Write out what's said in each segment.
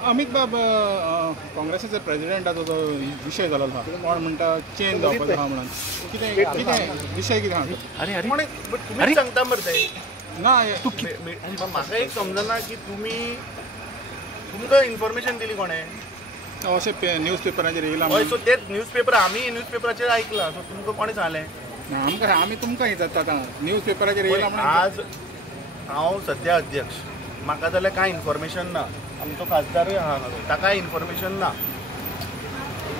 अमित बाब काँग्रेसीचे प्रेसिडेंट आसा तो विशय जालो आहा कोण म्हणटा चेंज जावपाचो आहा म्हणून कितें विशय कितें आहा अरे अरे तुम्ही सांगता मरे ते ना तू म्हाका एक समजना की तुमकां इन्फॉर्मेशन दिली कोणे अशें न्यूज पेपराचेर येयला हय सो तेच न्यूजपेपर आमी न्यूजपेपराचेर आयकलां सो तुमकां कोणे सांगलें आमकां आमी तुमकां हें जाता आतां न्यूज पेपराचेर येयला म्हणून आज हांव सध्या अध्यक्ष म्हाका जाल्यार कांय इन्फॉर्मेशन ना आमचो खासदारूय आहा हांगा ताकाय इन्फॉर्मेशन ना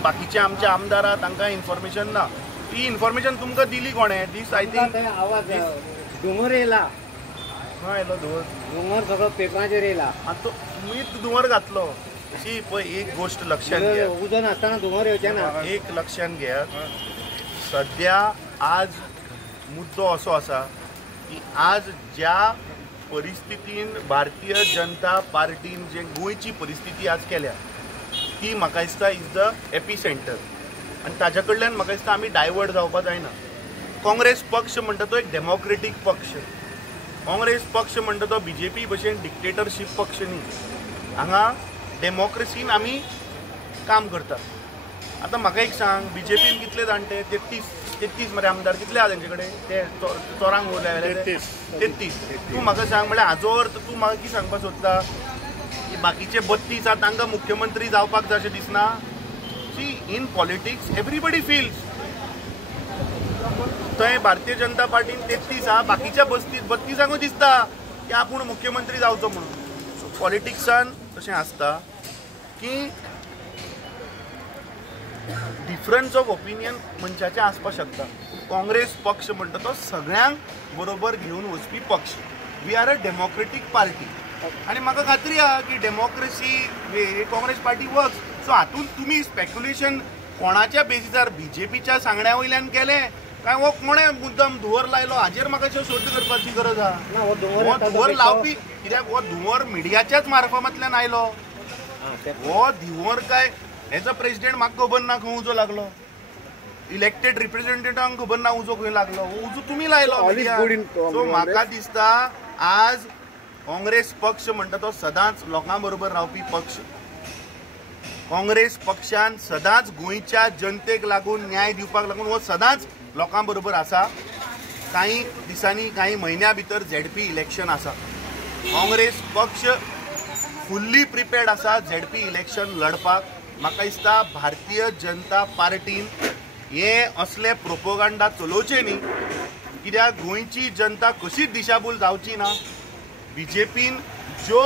बाकीचे आमचे आमदार आहा तांकांय इन्फॉर्मेशन ना ती इन्फॉर्मेशन तुमकां दिली कोणे दीस आय थिंक आवाज डोंगर येयला खंय आयलो धुंवर डोंगर सगळो पेपराचेर येयला आतां तुमीच धुंवर घातलो अशी पळय एक गोश्ट लक्षात घे उजो नासतना डोंगर येवचें ना एक लक्षात घेयात सध्या आज मुद्दो असो आसा की आज ज्या परिस्थितीन भारतीय जनता पार्टीन जे गोंयची परिस्थिती आज केल्या ती म्हाका दिसता इज द एपी सेंटर आनी ताजे कडल्यान म्हाका दिसता आमी डायवर्ट जावपाक जायना काँग्रेस पक्ष म्हणटा तो एक डेमोक्रेटीक पक्ष काँग्रेस पक्ष म्हणटा तो BJP भशेन डिक्टेटरशीप पक्ष न्ही हांगा डेमोक्रेसीन आमी काम करतात आतां म्हाका एक सांग BJPन कितले जाणटे 33 मरे आमदार कितले आहा तेंचे कडेन ते चोरांक उरले 33 तूं म्हाका सांग म्हळ्यार हाजो अर्थ तूं म्हाका कितें सांगपाक सोदता की बाकीचे 32 आहा तांकां मुख्यमंत्री जावपाक जाय अशें दिसना see in politics everybody feels थंय भारतीय जनता पार्टीन 33 आहा बाकीच्या 32 दिसता की आपूण मुख्यमंत्री जावचो म्हणून सो पॉलिटिक्सान तशें आसता की डिफरन्स ऑफ ओपिनियन मनशाचें आसपाक शकता काँग्रेस पक्ष म्हणटा तो सगळ्यांक बरोबर घेवन वचपी पक्ष we are a democratic party आनी म्हाका खात्री आहा की democracy Congress party works so हातूंत तुमी स्पेक्युलेशन कोणाच्या बेसिसार BJPच्या सांगण्या वयल्यान केलें काय हो कोणे मुद्दम धुंवर लायलो हाजेर म्हाका शोध करपाची गरज आहा हो धुंवर लावपी कित्याक हो धुंवर मिडियाच्याच मार्फतांतल्यान आयलो हो धुंवर काय हेचो प्रेसिडेंट म्हाका खबर ना खंय उजो लागलो इलेक्टेड रिप्रेझेंटेटिव्हांक खबर ना उजो खंय लागलो हो उजो तुमी लायलो सो म्हाका दिसता आज काँग्रेस पक्ष म्हणटा तो सदांच लोकां बरोबर रावपी पक्ष काँग्रेस पक्षान सदांच गोंयच्या जनतेक लागून न्याय दिवपाक लागून हो सदांच लोकां बरोबर आसा काही दिसांनी काही म्हयन्या भितर ZP इलेक्शन आसा काँग्रेस पक्ष फुल्ली प्रिपेर्ड आसा ZP इलेक्शन लडपाक म्हाका दिसता भारतीय जनता पार्टीन हे असले प्रोपोगंडा चलोवचे न्ही कित्याक गोंयची जनता कशीच दिशाभूल जावची ना BJPन ज्यो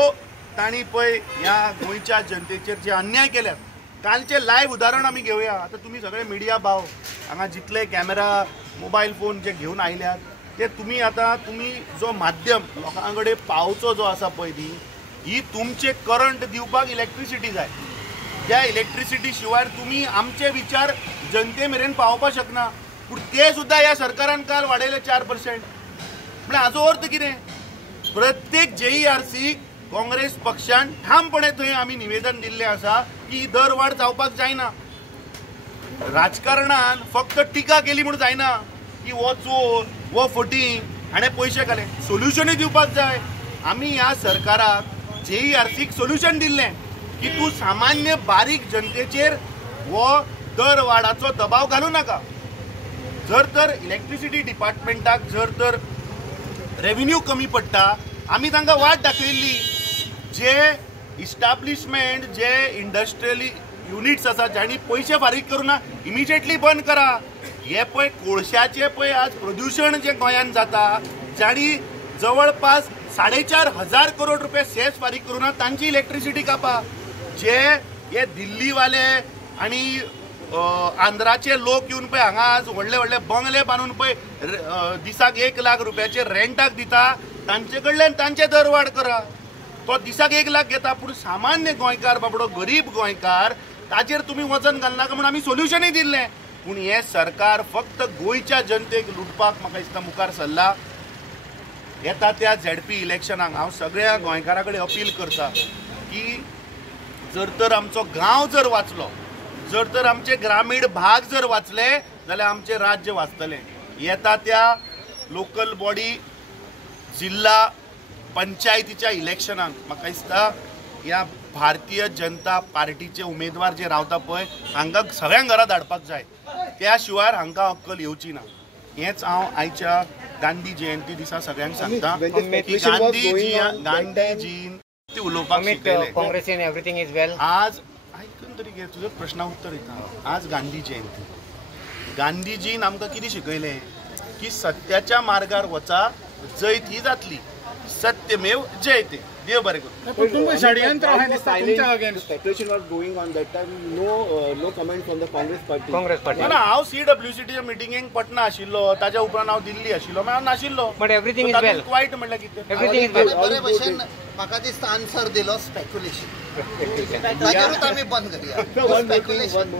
तांणी पळय ह्या गोंयच्या जनतेचेर जे अन्याय केल्यात कालचे लायव्ह उदाहरण आमी घेवया आतां तुमी सगळे मिडिया भाव हांगा जितले कॅमेरा मोबायल फोन जे घेवन आयल्यात ते तुमी जो माध्यम लोकां कडेन पावचो जो आसा पळय ही तुमचे करंट दिवपाक इलेक्ट्रिसिटी जाय त्या इलेक्ट्रिसिटी शिवाय तुमी आमचे विचार जनते मेरेन पावोवपाक शकना पूण ते सुद्दां ह्या सरकारान काल वाडयले 4% म्हणजे हाजो अर्थ कितें प्रत्येक JERC काँग्रेस पक्षान ठामपणे थंय आमी निवेदन दिल्लें आसा की दर वाड जावपाक जायना राजकारणान फक्त टिका केली म्हणून जायना की हो चोर हो फटींग हाणें पयशे घाले सोल्युशनूय दिवपाक जाय आमी ह्या सरकाराक JERCक सोल्युशन दिल्लें की तूं सामान्य बारीक जनतेचेर हो दर वाडाचो दबाव घालूं नाका जर तर इलेक्ट्रिसिटी डिपार्टमेंटाक जर तर रेव्हेन्यू कमी पडटा आमी तांकां वाट दाखयल्ली जे इस्टाब्लिशमेंट जे इंडस्ट्रियल युनिट्स आसा जांणी पयशे फारीक करूना इमिजिएटली बंद करा हे पळय कोळशाचे पळय आज प्रदूषण जे गोंयांत जाता जांणी जवळपास 4,500 करोड रुपये सेस फारीक करूना तांची इलेक्ट्रिसिटी कापा जे हे दिल्लीवाले आनी आंध्राचे लोक येवन पळय हांगा आज व्हडले व्हडले बंगले बांदून पळय दिसाक 1 लाख रुपयाचे रेंटाक दिता तांचे कडल्यान तांचे दर वाड करा तो दिसाक 1 लाख घेता पूण सामान्य गोंयकार बाबडो गरीब गोंयकार ताचेर तुमी वचन घालनाका म्हणून आमी सोल्युशनूय दिल्लें पूण हे सरकार फक्त गोंयच्या जनतेक लुटपाक म्हाका दिसता मुखार सरला येता त्या ZP इलेक्शनाक हांव सगळ्या गोंयकारां कडेन अपील करता की जर तर आमचो गांव जर वाचलो जर तर आमचे ग्रामीण भाग जर वाचले जाल्यार आमचे राज्य वाचतलें येता त्या लोकल बॉडी जिल्हा पंचायतीच्या इलेक्शनाक म्हाका दिसता ह्या भारतीय जनता पार्टीचे उमेदवार जे रावता पळय हांकां सगळ्यांक घरा धाडपाक जाय, त्या शिवाय हांकां अक्कल येवची ना. हेच हांव आयच्या गांधी जयंती दिसा सगळ्यांक सांगता की गांधीजीन ती उलोवपाक शिकयले. काँग्रेस इन एव्हरीथिंग इज वेल. आज आयकून तरी घे, तुजो प्रश्ना उत्तर दिता. आज गांधी जयंती. गांधीजीन आमकां कितें शिकयलें की सत्याच्या मार्गार वचा, जैत ही जातली. सत्यमेव जयते. देव बरें करूं. तुमकां षडयंत्र अशें दिसता तुमच्या against. Speculation was going on that time. No comment from the Congress party. Congress party. ना हांव CWCTच्या मिटिंगेक पटना आशिल्लो, ताच्या उपरांत हांव दिल्ली आशिल्लो, हांव नाशिल्लो. बट एव्हरीथिंग इज वेल. तातूंत वायट म्हणल्यार कितें? एव्हरीथिंग इज वेल. बरे भशेन म्हाका दिसता आन्सर दिलो स्पेक्युलेशन. ताजेरूच आमी बंद करूया. One speculation.